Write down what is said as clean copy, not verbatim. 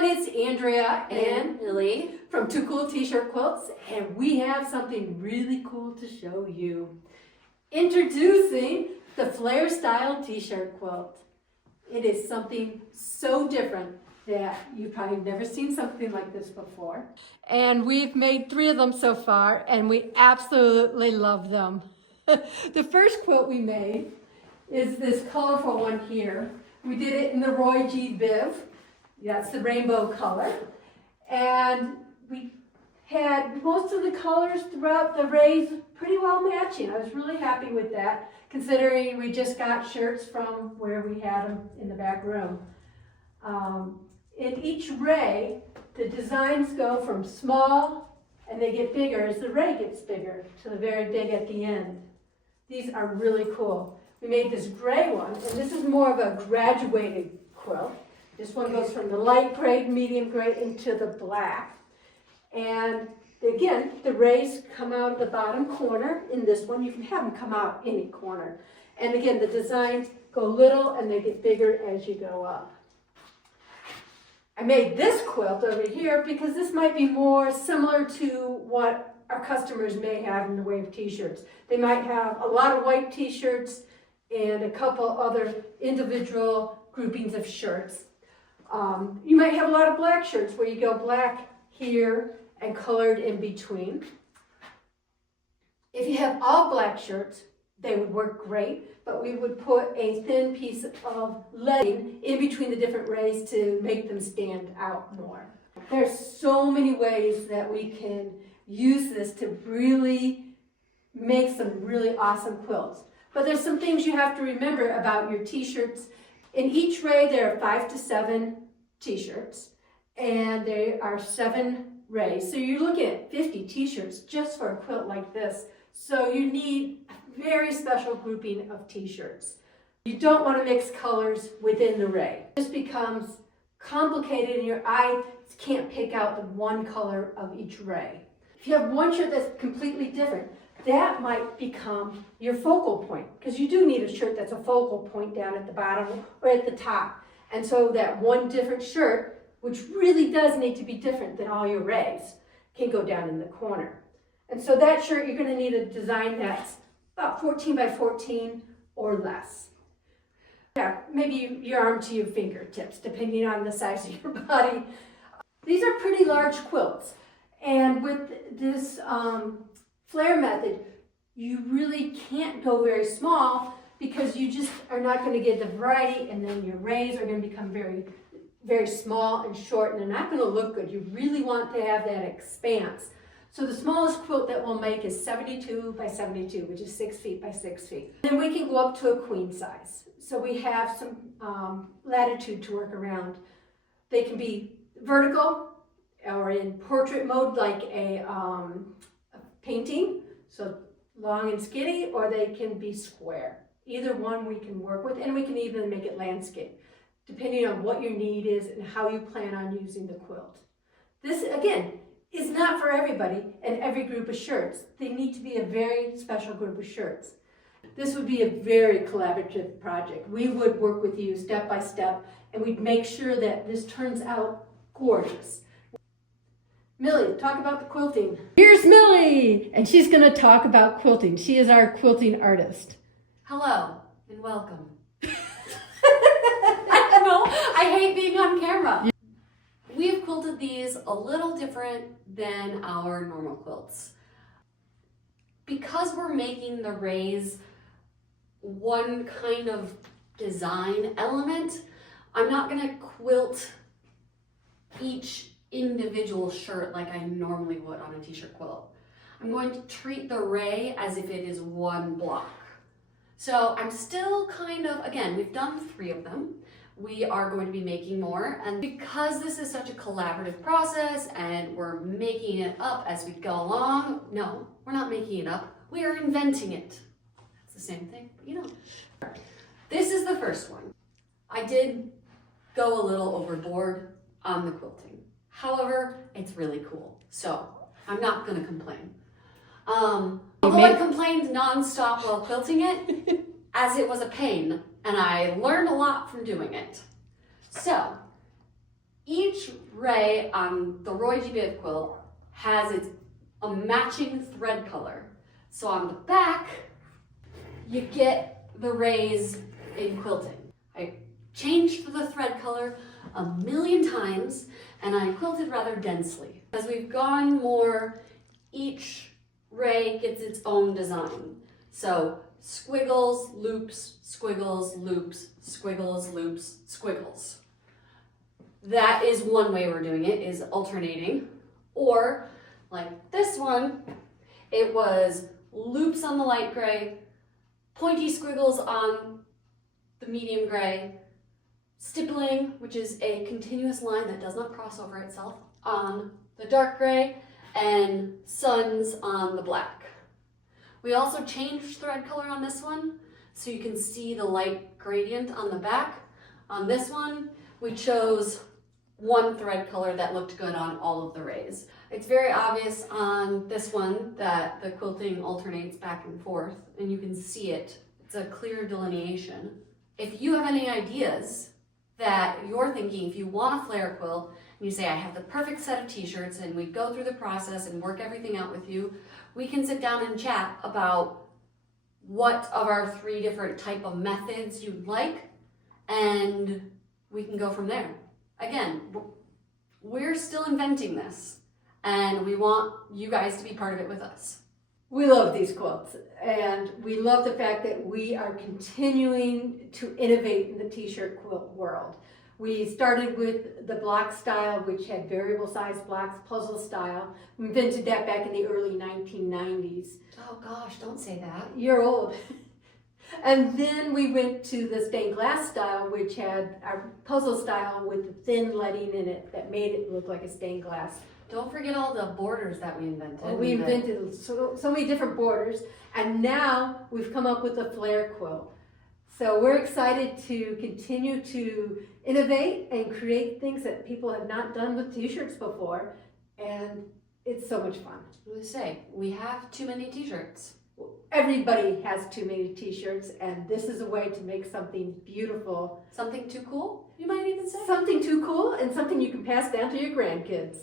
everyone, it's Andrea and Lily from Too Cool T-shirt Quilts, and we have something really cool to show you. Introducing the Flare Style T-shirt Quilt. It is something so different that you've probably never seen something like this before. And we've made 3 of them so far, and we absolutely love them. The first quilt we made is this colorful one here. We did it in the ROYGBIV. That's the rainbow color. And we had most of the colors throughout the rays pretty well matching. I was really happy with that, considering we just got shirts from where we had them in the back room. In each ray, the designs go from small and they get bigger as the ray gets bigger to the very big at the end. These are really cool. We made this gray one, and this is more of a graduated quilt. This one goes from the light gray, medium gray, into the black. And again, the rays come out of the bottom corner in this one. You can have them come out any corner. And again, the designs go little and they get bigger as you go up. I made this quilt over here because this might be more similar to what our customers may have in the way of t-shirts. They might have a lot of white t-shirts and a couple other individual groupings of shirts. You might have a lot of black shirts where you go black here and colored in between. If you have all black shirts, they would work great, but we would put a thin piece of leading in between the different rays to make them stand out more. There's so many ways that we can use this to really make some really awesome quilts. But there's some things you have to remember about your t-shirts. In each ray, there are 5 to 7 t-shirts, and there are 7 rays. So you're looking at 50 t-shirts just for a quilt like this. So you need a very special grouping of t-shirts. You don't want to mix colors within the ray. It just becomes complicated and your eye can't pick out the one color of each ray. If you have one shirt that's completely different, that might become your focal point, because you do need a shirt that's a focal point down at the bottom or at the top. And so that one different shirt, which really does need to be different than all your rays, can go down in the corner. And so that shirt, you're going to need a design that's about 14 by 14 or less. Yeah, maybe your arm to your fingertips, depending on the size of your body. These are pretty large quilts. And with this flare method, you really can't go very small because you just are not going to get the variety, and then your rays are going to become very, very small and short, and they're not going to look good. You really want to have that expanse. So the smallest quilt that we'll make is 72 by 72, which is 6 feet by 6 feet. Then we can go up to a queen size. So we have some latitude to work around. They can be vertical or in portrait mode, like a painting, so long and skinny, or they can be square. Either one we can work with, and we can even make it landscape, depending on what your need is and how you plan on using the quilt. This, again, is not for everybody and every group of shirts. They need to be a very special group of shirts. This would be a very collaborative project. We would work with you step by step, and we'd make sure that this turns out gorgeous. Millie, talk about the quilting. Here's Millie, and she's going to talk about quilting. She is our quilting artist. Hello and welcome. I don't know, I hate being on camera. We have quilted these a little different than our normal quilts. Because we're making the rays one kind of design element, I'm not going to quilt each individual shirt like I normally would on a t-shirt quilt. I'm going to treat the ray as if it is one block. So I'm still kind of, again, we've done 3 of them. We are going to be making more, and because this is such a collaborative process and we're making it up as we go along, no, we're not making it up, we are inventing it. That's the same thing, but you know. This is the first one. I did go a little overboard on the quilting. However, it's really cool, so I'm not going to complain. Although I complained nonstop while quilting it, as it was a pain, and I learned a lot from doing it. So, Each ray on the ROYGBIV quilt has a matching thread color. So on the back, you get the rays in quilting. I changed the thread color a million times, and I quilted rather densely. As we've gone more, each ray gets its own design. So squiggles, loops, squiggles, loops, squiggles, loops, squiggles. That is one way we're doing it, is alternating. Or like this one, it was loops on the light gray, pointy squiggles on the medium gray, stippling, which is a continuous line that does not cross over itself, on the dark gray, and suns on the black. We also changed thread color on this one, so you can see the light gradient on the back. On this one, we chose one thread color that looked good on all of the rays. It's very obvious on this one that the quilting alternates back and forth, and you can see it. It's a clear delineation. If you have any ideas that you're thinking, if you want a flare quilt, and you say, I have the perfect set of t-shirts, and we go through the process and work everything out with you, we can sit down and chat about what of our 3 different type of methods you'd like, and we can go from there. Again, we're still inventing this, and we want you guys to be part of it with us. We love these quilts, and we love the fact that we are continuing to innovate in the t-shirt quilt world. We started with the block style, which had variable size blocks, puzzle style. We invented that back in the early 1990s. Oh gosh, don't say that. You're old. And then we went to the stained glass style, which had our puzzle style with the thin leading in it that made it look like a stained glass. Don't forget all the borders that we invented. Oh, we invented so many different borders, and now we've come up with a flare quilt. So we're excited to continue to innovate and create things that people have not done with t-shirts before, and it's so much fun. What do they say? We have too many t-shirts. Everybody has too many t-shirts, and this is a way to make something beautiful. Something too cool, you might even say. Something too cool, and something you can pass down to your grandkids.